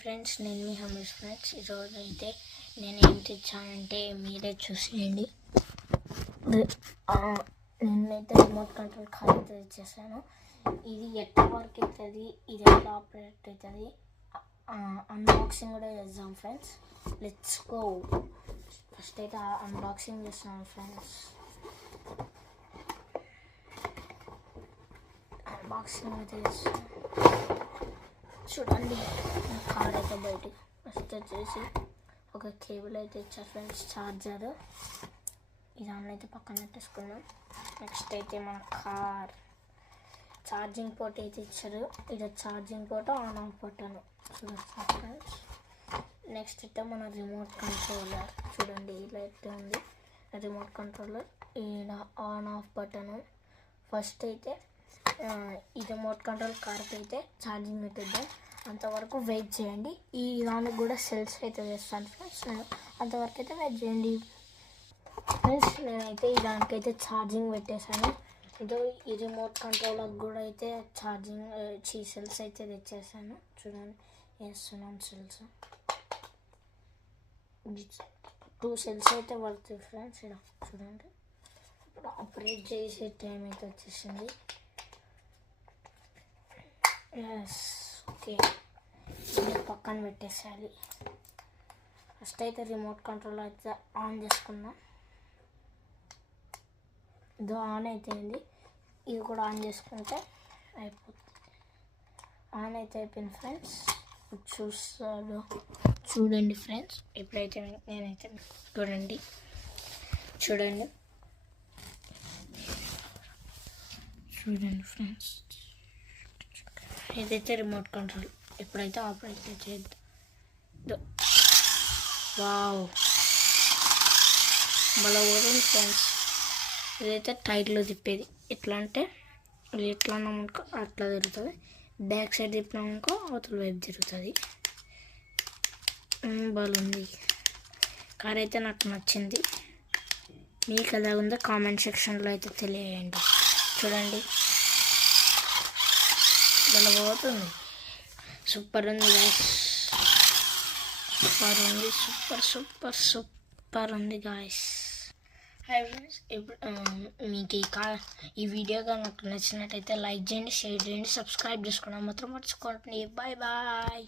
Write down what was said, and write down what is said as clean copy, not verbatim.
Friends, నేను మీ Hamish friends. ఈరోజు అయితే నేను ఏం తెచ్చానంటే మీరే చూసేయండి. నేనైతే రిమోట్ కంట్రోల్ ఖాళీ తెచ్చేసాను. ఇది ఎట్లా వర్క్ అవుతుంది, ఇది ఎట్లా ఆపరేట్ అవుతుంది, అన్బాక్సింగ్ కూడా చేద్దాం ఫ్రెండ్స్. Let's go. ఫస్ట్ అయితే అన్బాక్సింగ్ చేస్తున్నాను ఫ్రెండ్స్. అన్బాక్సింగ్ అయితే చేస్తాను. చూడండి, కార్డ్ అయితే బయటికి ఫస్ట్ వచ్చేసి ఒక కేబుల్ అయితే ఇచ్చారు ఫ్రెండ్స్, ఛార్జర్. ఇదాన్ని అయితే పక్కన పెట్టేసుకున్నాం. నెక్స్ట్ అయితే మన కార్ ఛార్జింగ్ పోర్ట్ అయితే ఇచ్చారు. ఇది charging port, on off button చూడండి ఫ్రెండ్స్. నెక్స్ట్ అయితే మన రిమోట్ కంట్రోలర్ చూడండి, ఇలా అయితే ఉంది రిమోట్ కంట్రోలర్. ఈడ ఆన్ ఆఫ్ బటన్. ఫస్ట్ అయితే ఈ రిమోట్ కంట్రోల్ కార్కి అయితే ఛార్జింగ్ పెట్టిద్దాం. అంతవరకు వెయిట్ చేయండి. ఈ దానికి కూడా సెల్స్ అయితే వేస్తాను ఫ్రెండ్స్. నేను అంతవరకు అయితే వెయిట్ చేయండి ఫ్రెండ్స్. నేనైతే ఈ దానికైతే ఛార్జింగ్ పెట్టేశాను. ఇదో ఈ రిమోట్ కంట్రోలర్ కూడా అయితే ఛార్జింగ్ సెల్స్ అయితే తెచ్చేసాను. చూడండి, వేస్తున్నాను సెల్స్. 2 సెల్స్ అయితే పడుతుంది ఫ్రెండ్స్. ఇలా చూడండి, ఇప్పుడు ఆపరేట్ చేసే టైం అయితే వచ్చేసింది. Yes, okay. దీన్ని పక్కన పెట్టేసేయాలి. ఫస్ట్ అయితే రిమోట్ కంట్రోల్ అయితే ఆన్ చేసుకుందాం. ఇది ఆన్ అయిపోయింది. ఇది కూడా ఆన్ చేసుకుంటే అయిపోతుంది. ఆన్ అయితే అయిపోయింది ఫ్రెండ్స్. చూడండి ఫ్రెండ్స్, ఇప్పుడైతే నేనైతే చూడండి ఫ్రెండ్స్, ఇదైతే రిమోట్ కంట్రోల్. ఇప్పుడైతే ఆపరేట్ చేద్దాం. వావ్, భలే పోతుంది ఫ్రెండ్స్. ఇదైతే టైట్లో తిప్పేది. ఎట్లా అంటే ఇది ఎట్లా అన్నామనుకో అట్లా తిరుగుతుంది. బ్యాక్ సైడ్ తిప్పినామనుకో అవతల వైపు తిరుగుతుంది. బాగుంది. కార్ అయితే నాకు నచ్చింది. మీకు ఎలా ఉందో కామెంట్ సెక్షన్లో అయితే తెలియజేయండి. చూడండి, భలే పోతుంది. సూపర్ ఉంది గాయస్, సూపర్ ఉంది, సూపర్ ఉంది గాయస్. హాయ్ ఫ్రెండ్స్, ఇప్పుడు మీకు ఈ వీడియో కానీ నాకు నచ్చినట్టయితే లైక్ చేయండి, షేర్ చేయండి, సబ్స్క్రైబ్ చేసుకోవడం మాత్రం మర్చిపోకండి. Bye bye.